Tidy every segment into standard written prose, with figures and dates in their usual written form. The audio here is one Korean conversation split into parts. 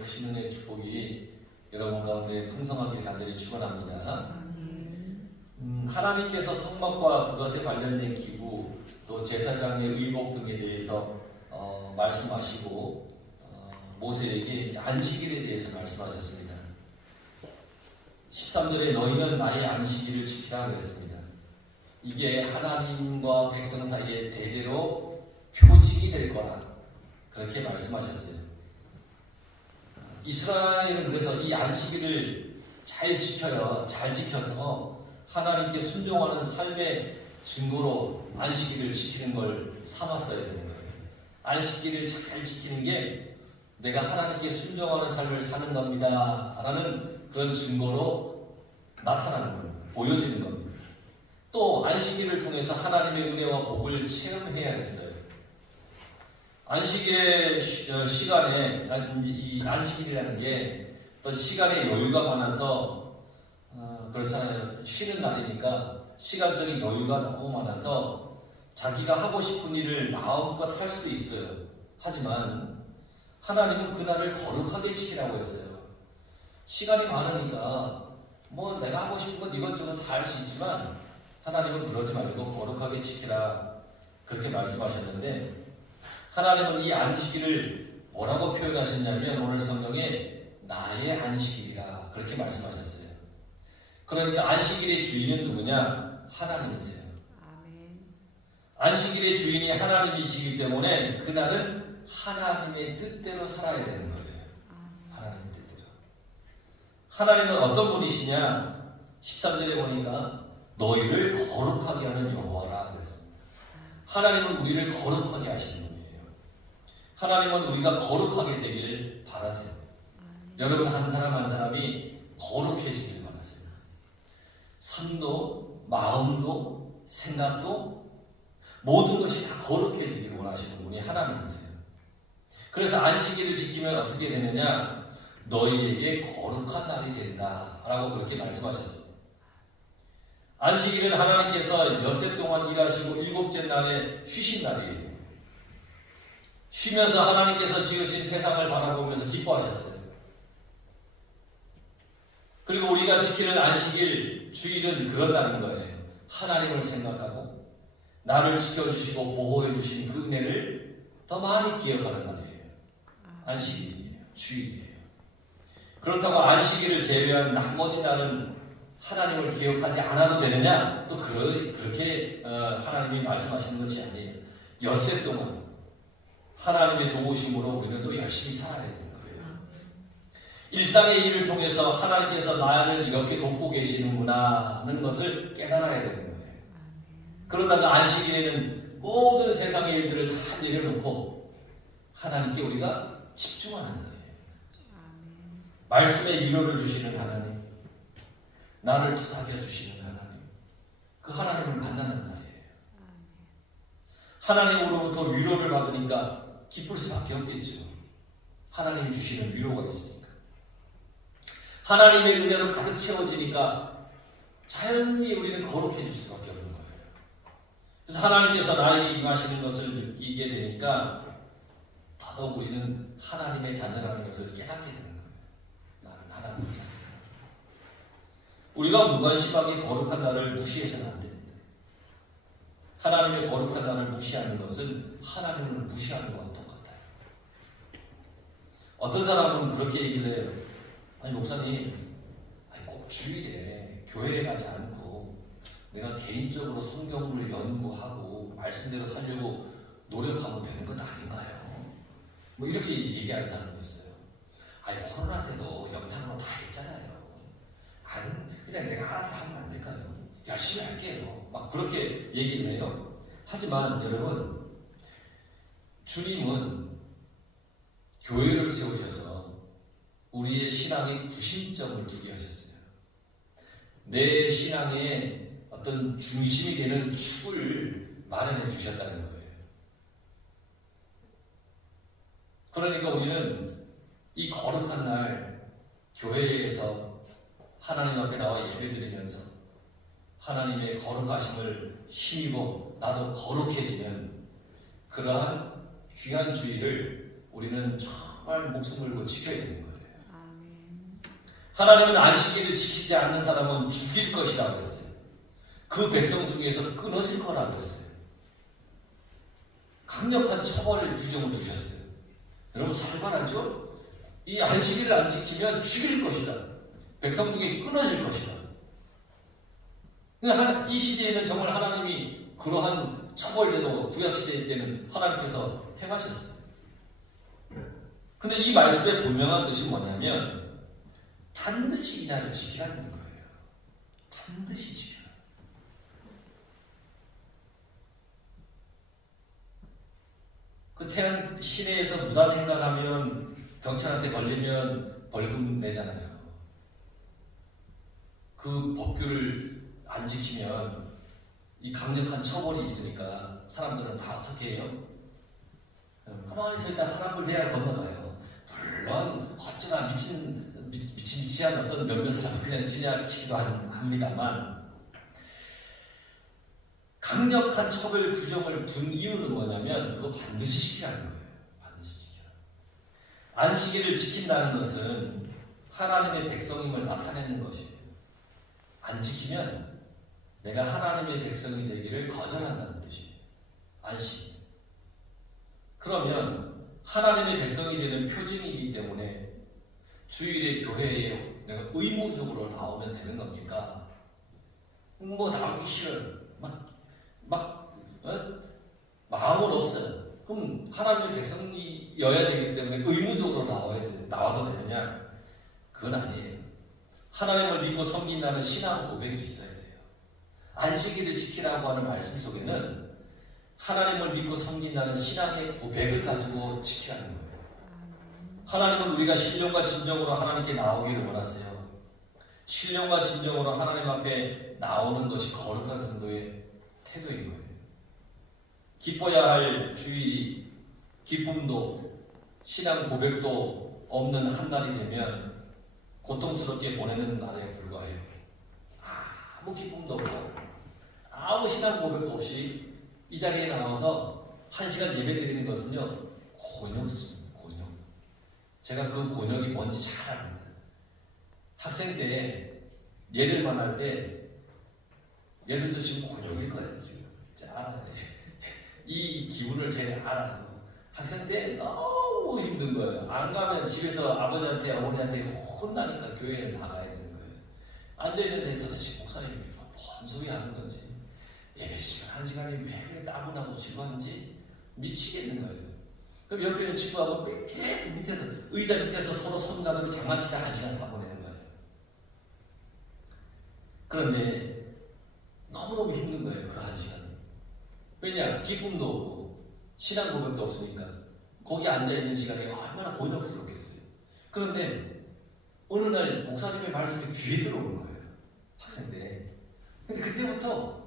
하나님의 큰 은혜의 축복이 여러분 가운데 풍성하길 간절히 축원합니다. 하나님께서 성막과 그것에 관련된 기구 또 제사장의 의복 등에 대해서 말씀하시고 모세에게 안식일에 대해서 말씀하셨습니다. 13절에 너희는 나의 안식일을 지키라 그랬습니다. 이게 하나님과 백성 사이에 대대로 표징이 될 거라 그렇게 말씀하셨어요. 이스라엘은 그래서 이 안식일을 잘 지켜서 하나님께 순종하는 삶의 증거로 안식일을 지키는 걸 삼았어야 되는 거예요. 안식일을 잘 지키는 게 내가 하나님께 순종하는 삶을 사는 겁니다 라는 그런 증거로 나타나는 겁니다. 보여지는 겁니다. 또 안식일을 통해서 하나님의 은혜와 복을 체험해야 했어요. 안식일의 시간에 이 안식일이라는 게 또 시간에 여유가 많아서 그렇잖아요. 쉬는 날이니까 시간적인 여유가 너무 많아서 자기가 하고 싶은 일을 마음껏 할 수도 있어요. 하지만 하나님은 그날을 거룩하게 지키라고 했어요. 시간이 많으니까 뭐 내가 하고 싶은 건 이것저것 다 할 수 있지만 하나님은 그러지 말고 거룩하게 지키라 그렇게 말씀하셨는데 하나님은 이 안식일을 뭐라고 표현하셨냐면 오늘 성경에 나의 안식일이라 그렇게 말씀하셨어요. 그러니까 안식일의 주인은 누구냐? 하나님이세요. 안식일의 주인이 하나님이시기 때문에 그날은 하나님의 뜻대로 살아야 되는 거예요. 하나님의 뜻대로. 하나님은 어떤 분이시냐? 13절에 보니까 너희를 거룩하게 하는 여호와라 그랬습니다. 하나님은 우리를 거룩하게 하시는 분이에요. 하나님은 우리가 거룩하게 되길 바라세요. 여러분 한 사람 한 사람이 거룩해지길 바라세요. 삶도 마음도 생각도 모든 것이 다 거룩해지기를 원하시는 분이 하나님이세요. 그래서 안식일을 지키면 어떻게 되느냐? 너희에게 거룩한 날이 된다 라고 그렇게 말씀하셨습니다. 안식일은 하나님께서 엿새 동안 일하시고 일곱째 날에 쉬신 날이에요. 쉬면서 하나님께서 지으신 세상을 바라보면서 기뻐하셨어요. 그리고 우리가 지키는 안식일 주일은 그런 날인 거예요. 하나님을 생각하고 나를 지켜주시고 보호해주신 그 은혜를 더 많이 기억하는 날이에요. 안식일이에요. 주일이에요. 그렇다고 안식일을 제외한 나머지 날은 하나님을 기억하지 않아도 되느냐? 또 그렇게 하나님이 말씀하시는 것이 아니에요. 엿새 동안 하나님의 도우심으로 우리는 또 열심히 살아야 되는 거예요. 일상의 일을 통해서 하나님께서 나를 이렇게 돕고 계시는구나 하는 것을 깨달아야 되는 거예요. 그러다가 안식일에는 모든 세상의 일들을 다 내려놓고 하나님께 우리가 집중하는 날이에요. 말씀의 위로를 주시는 하나님, 나를 토닥여 주시는 하나님, 그 하나님을 만나는 날이에요. 하나님으로부터 위로를 받으니까 기쁠 수밖에 없겠죠. 하나님이 주시는 위로가 있으니까. 하나님의 은혜로 가득 채워지니까 자연히 우리는 거룩해질 수밖에 없는 거예요. 그래서 하나님께서 나에게 임하시는 것을 느끼게 되니까 더더욱 우리는 하나님의 자녀라는 것을 깨닫게 되는 거예요. 나는 하나님의 자녀. 우리가 무관심하게 거룩한 날을 무시해서는 안 됩니다. 하나님의 거룩한 날을 무시하는 것은 하나님을 무시하는 것과 똑같아요. 어떤 사람은 그렇게 얘기를 해요. 아니 목사님, 꼭 주일에 교회에 가지 않고 내가 개인적으로 성경을 연구하고 말씀대로 살려고 노력하면 되는 건 아닌가요? 뭐 이렇게 얘기하는 사람도 있어요. 아니 코로나 때도 영상으로 다 했잖아요. 아니 그냥 내가 알아서 하면 안 될까요? 열심히 할게요. 막 그렇게 얘기를 해요. 하지만 여러분, 주님은 교회를 세우셔서 우리의 신앙의 구심점을 두게 하셨어요. 내 신앙의 어떤 중심이 되는 축을 마련해 주셨다는 거예요. 그러니까 우리는 이 거룩한 날 교회에서 하나님 앞에 나와 예배드리면서 하나님의 거룩하심을 힘입어 나도 거룩해지는 그러한 귀한 주의를 우리는 정말 목숨 걸고 지켜야 되는 거예요. 하나님은 안식일을 지키지 않는 사람은 죽일 것이라고 했어요. 그 백성 중에서 끊어질 거라고 했어요. 강력한 처벌을 규정을 두셨어요. 여러분 살벌하죠? 이 안식일을 안 지키면 죽일 것이다. 백성 중에 끊어질 것이다. 이 시대에는 정말 하나님이 그러한 처벌제도 구약시대 때는 하나님께서 행하셨어요. 근데 이 말씀의 분명한 뜻이 뭐냐면 반드시 이 날을 지키라는 거예요. 반드시 지켜라. 그 태안 시내에서 무단 횡단하면 경찰한테 걸리면 벌금 내잖아요. 그 법규를 안 지키면 이 강력한 처벌이 있으니까 사람들은 다 어떻게 해요? 가만히 서 있다 파란불 돼야 건너가요. 물론 어쩌나 미치한 어떤 몇몇 사람은 그냥 지나치기도 합니다만 강력한 처벌 규정을 둔 이유는 뭐냐면 그거 반드시 지키라는 거예요. 반드시 지켜라. 안식일을 지킨다는 것은 하나님의 백성임을 나타내는 것이에요. 안 지키면 내가 하나님의 백성이 되기를 거절한다는 뜻이에요. 안식. 그러면 하나님의 백성이 되는 표징이기 때문에 주일에 교회에 내가 의무적으로 나오면 되는 겁니까? 뭐 나오기 싫어요. 마음은 없어요. 그럼 하나님의 백성이어야 되기 때문에 의무적으로 나와도 되느냐? 그건 아니에요. 하나님을 믿고 섬긴다는 신앙 고백이 있어야 돼요. 안식일을 지키라고 하는 말씀 속에는 하나님을 믿고 섬긴다는 신앙의 고백을 가지고 지키라는 거예요. 하나님은 우리가 신령과 진정으로 하나님께 나오기를 원하세요. 신령과 진정으로 하나님 앞에 나오는 것이 거룩한 성도의 태도인 거예요. 기뻐야 할 주일이 기쁨도 신앙 고백도 없는 한 날이 되면 고통스럽게 보내는 날에 불과해요. 아무 기쁨도 없고 아무 신앙 고백도 없이 이 자리에 나와서 1시간 예배 드리는 것은요 곤욕습니다. 곤욕. 제가 그 곤욕이 뭔지 잘 압니다. 학생 때 얘들 만날 때 얘들도 지금 곤욕일 거예요. 지금 알아요. 이 기분을 제가 알아요. 학생 때 너무 힘든 거예요. 안 가면 집에서 아버지한테 어머니한테 혼나니까 교회에 나가야 되는 거예요. 앉아있는데 도대체 목사님이 뭔 소리 하는 건지 예배 시간 1시간이 왜 따분하고 지루한지 미치겠는 거예요. 그럼 옆에 있는 친구하고 계속 밑에서 의자 밑에서 서로 손 가지고 장난치다 1시간 다 보내는 거예요. 그런데 너무너무 힘든 거예요. 그 1시간. 왜냐? 기쁨도 없고 신앙 고백도 없으니까 거기 앉아있는 시간이 얼마나 곤욕스럽겠어요. 그런데 어느 날 목사님의 말씀이 귀에 들어오는 거예요. 학생 때. 근데 그때부터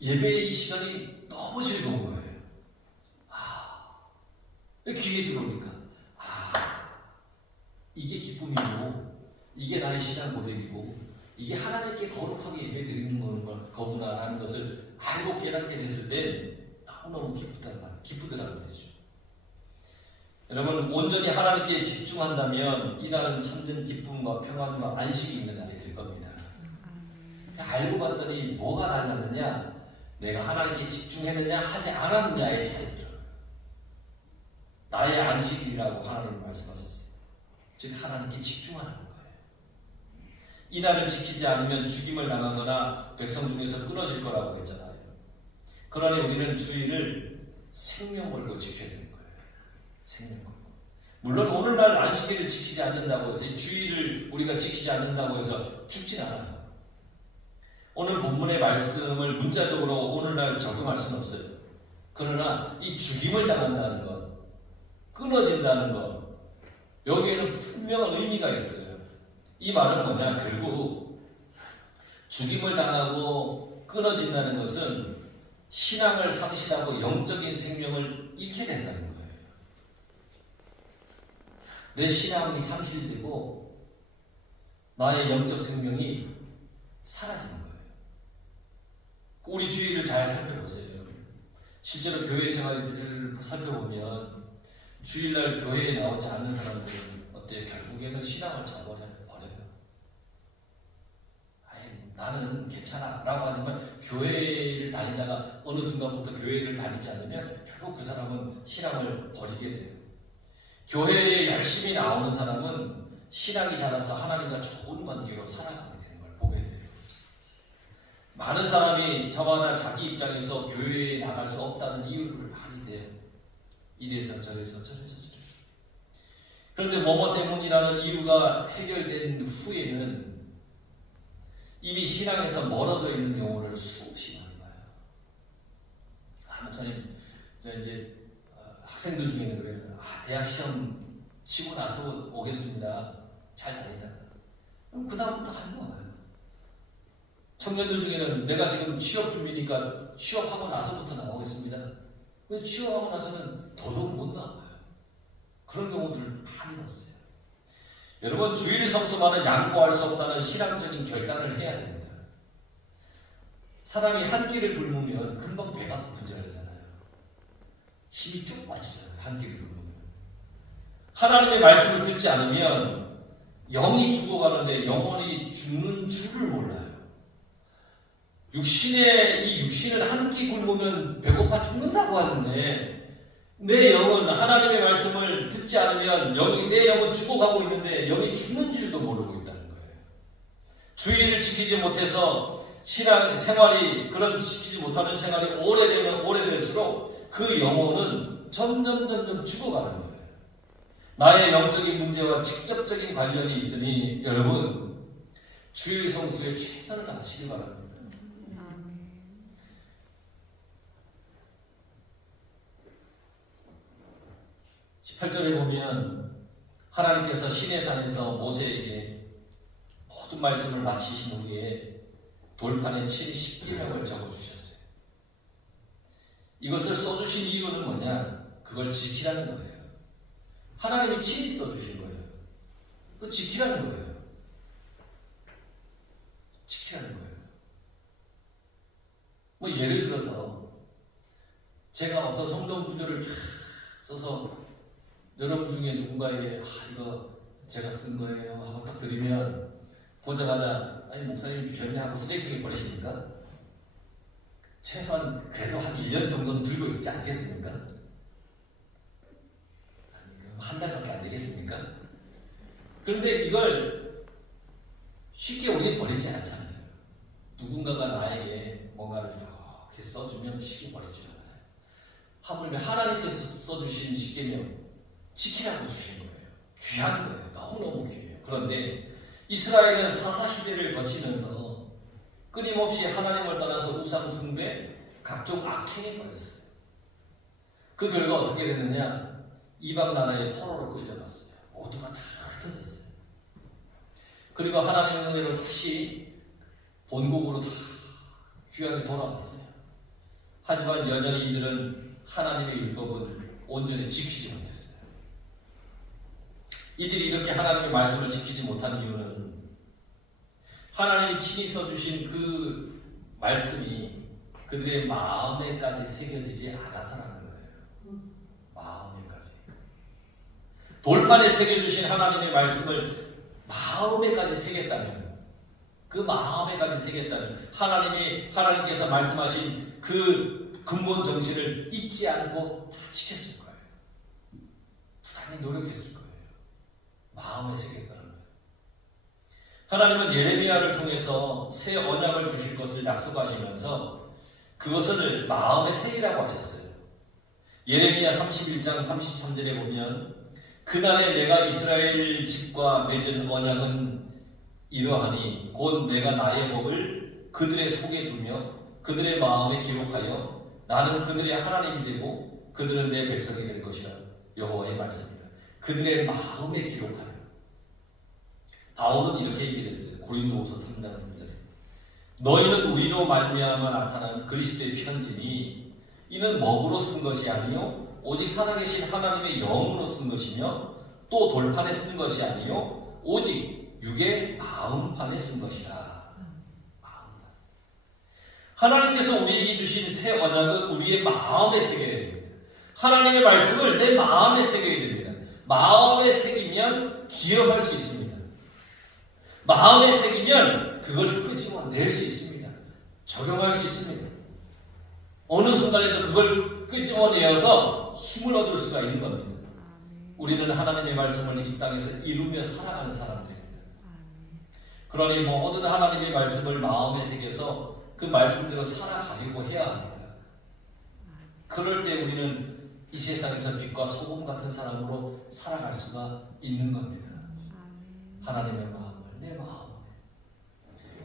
예배의 이 시간이 너무 즐거운 거예요. 귀에 들어오니까 이게 기쁨이고 이게 나의 신앙 고백이고 이게 하나님께 거룩하게 예배 드리는 거구나라는 것을 알고 깨닫게 됐을 때 너무너무 기쁘더라는 말이죠. 여러분 온전히 하나님께 집중한다면 이날은 참된 기쁨과 평안과 안식이 있는 날이 될 겁니다. 알고 봤더니 뭐가 달랐느냐? 내가 하나님께 집중했느냐 하지 않았느냐의 차이죠. 나의 안식이라고 하나님은 말씀하셨어요. 즉 하나님께 집중하는 거예요. 이 날을 지키지 않으면 죽임을 당하거나 백성 중에서 끊어질 거라고 했잖아요. 그러니 우리는 주일을 생명 걸고 지켜야 되는 거예요. 생명 걸고. 물론 오늘날 안식일을 지키지 않는다고 해서 이 주일을 우리가 지키지 않는다고 해서 죽진 않아요. 오늘 본문의 말씀을 문자적으로 오늘날 적용할 수는 없어요. 그러나 이 죽임을 당한다는 것, 끊어진다는 것, 여기에는 분명한 의미가 있어요. 이 말은 뭐냐? 결국 죽임을 당하고 끊어진다는 것은 신앙을 상실하고 영적인 생명을 잃게 된다는 거예요. 내 신앙이 상실되고 나의 영적 생명이 사라지는 거예요. 우리 주위를 잘 살펴보세요. 실제로 교회 생활을 살펴보면 주일날 교회에 나오지 않는 사람들은 어때요? 결국에는 신앙을 저버려요. 나는 괜찮아 라고 하지만 교회를 다니다가 어느 순간부터 교회를 다니지 않으면 결국 그 사람은 신앙을 버리게 돼요. 교회에 열심히 나오는 사람은 신앙이 자라서 하나님과 좋은 관계로 살아가게 되는 걸 보게 돼요. 많은 사람이 저마다 자기 입장에서 교회에 나갈 수 없다는 이유를 많이 대요. 이래서 저래서. 그런데 뭐뭐 때문이라는 이유가 해결된 후에는 이미 신앙에서 멀어져 있는 경우를 수없이 많이 봐요. 목사님, 저 이제 학생들 중에는 그래요. 대학 시험 치고 나서 오겠습니다. 잘 다닌다. 그럼 그 다음부터 안 나와요. 청년들 중에는 내가 지금 취업 준비니까 취업하고 나서부터 나오겠습니다. 근데 취업하고 나서는 더더욱 못 나와요. 그런 경우들 많이 봤어요. 여러분, 주일 성수만은 양보할 수 없다는 신앙적인 결단을 해야 됩니다. 사람이 한 끼를 굶으면 금방 배가 고픈 줄 알잖아요. 힘이 쭉 빠지잖아요. 한 끼를 굶으면. 하나님의 말씀을 듣지 않으면 영이 죽어가는데 영혼이 죽는 줄을 몰라요. 이 육신은 한 끼 굶으면 배고파 죽는다고 하는데 내 영은 하나님의 말씀을 듣지 않으면 내 영은 죽어가고 있는데 영이 죽는 줄도 모르고 있다는 거예요. 주의를 지키지 못해서 신앙 생활이 그런 지키지 못하는 생활이 오래되면 오래될수록 그 영혼은 점점 죽어가는 거예요. 나의 영적인 문제와 직접적인 관련이 있으니 여러분 주일 성수에 최선을 다하시기 바랍니다. 18절에 보면 하나님께서 시내산에서 모세에게 모든 말씀을 마치신 후에 돌판에 친 10계명을 적어주셨어요. 이것을 써주신 이유는 뭐냐? 그걸 지키라는 거예요. 하나님이 친히 써주신 거예요. 그거 지키라는 거예요. 지키라는 거예요. 뭐 예를 들어서 제가 어떤 성경 구절을 쫙 써서 여러분 중에 누군가에게 이거 제가 쓴 거예요 하고 딱 드리면 보자마자 아니 목사님 주셨냐 하고 쓰레기통에 버리십니까? 최소한 그래도 한 1년 정도는 들고 있지 않겠습니까? 한 달밖에 안 되겠습니까? 그런데 이걸 쉽게 우리는 버리지 않잖아요. 누군가가 나에게 뭔가를 이렇게 써주면 쉽게 버리지 않아요. 하물며 하나님께서 써주신 십계명 지키라고 주신 거예요. 귀한 거예요. 너무너무 귀해요. 그런데 이스라엘은 사사시대를 거치면서 끊임없이 하나님을 떠나서 우상 숭배, 각종 악행에 빠졌어요. 그 결과 어떻게 됐느냐? 이방 나라의 포로로 끌려갔어요. 모두가 다 흩어졌어요. 그리고 하나님의 은혜로 다시 본국으로 다 귀하게 돌아왔어요. 하지만 여전히 이들은 하나님의 율법을 온전히 지키지 못했어요. 이들이 이렇게 하나님의 말씀을 지키지 못하는 이유는 하나님이 친히 써주신 그 말씀이 그들의 마음에까지 새겨지지 않아서라는 거예요. 마음에까지. 돌판에 새겨주신 하나님의 말씀을 마음에까지 새겼다면, 그 마음에까지 새겼다면 하나님께서 말씀하신 그 근본 정신을 잊지 않고 다 지켰을 거예요. 부단히 노력했을 거예요. 마음에 새겼다는 거예요. 하나님은 예레미야를 통해서 새 언약을 주실 것을 약속하시면서 그것을 마음에 새기라고 하셨어요. 예레미야 31장 33절에 보면 그날에 내가 이스라엘 집과 맺은 언약은 이러하니 곧 내가 나의 법을 그들의 속에 두며 그들의 마음에 기록하여 나는 그들의 하나님이 되고 그들은 내 백성이 될 것이라. 여호와의 말씀입니다. 그들의 마음에 기록하여. 바울은 이렇게 얘기했어요. 고린도후서 3장 3절에 너희는 우리로 말미암아 나타난 그리스도의 편지니 이는 먹으로 쓴 것이 아니요 오직 살아계신 하나님의 영으로 쓴 것이며 또 돌판에 쓴 것이 아니요 오직 육의 마음판에 쓴 것이라. 마음판. 하나님께서 우리에게 주신 새 언약은 우리의 마음에 새겨야 됩니다. 하나님의 말씀을 내 마음에 새겨야 됩니다. 마음에 새기면 기억할 수 있습니다. 마음에 새기면 그걸 끄집어낼 수 있습니다. 적용할 수 있습니다. 어느 순간에도 그걸 끄집어내어서 힘을 얻을 수가 있는 겁니다. 우리는 하나님의 말씀을 이 땅에서 이루며 살아가는 사람들입니다. 그러니 모든 하나님의 말씀을 마음에 새겨서 그 말씀대로 살아가려고 해야 합니다. 그럴 때 우리는 이 세상에서 빛과 소금 같은 사람으로 살아갈 수가 있는 겁니다. 하나님의 마음을 내 마음에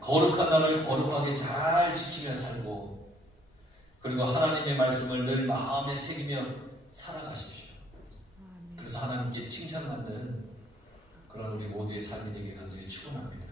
거룩한 나를 거룩하게 잘 지키며 살고, 그리고 하나님의 말씀을 늘 마음에 새기며 살아가십시오. 그래서 하나님께 칭찬받는 그런 우리 모두의 삶이 되길 간절히 축원합니다.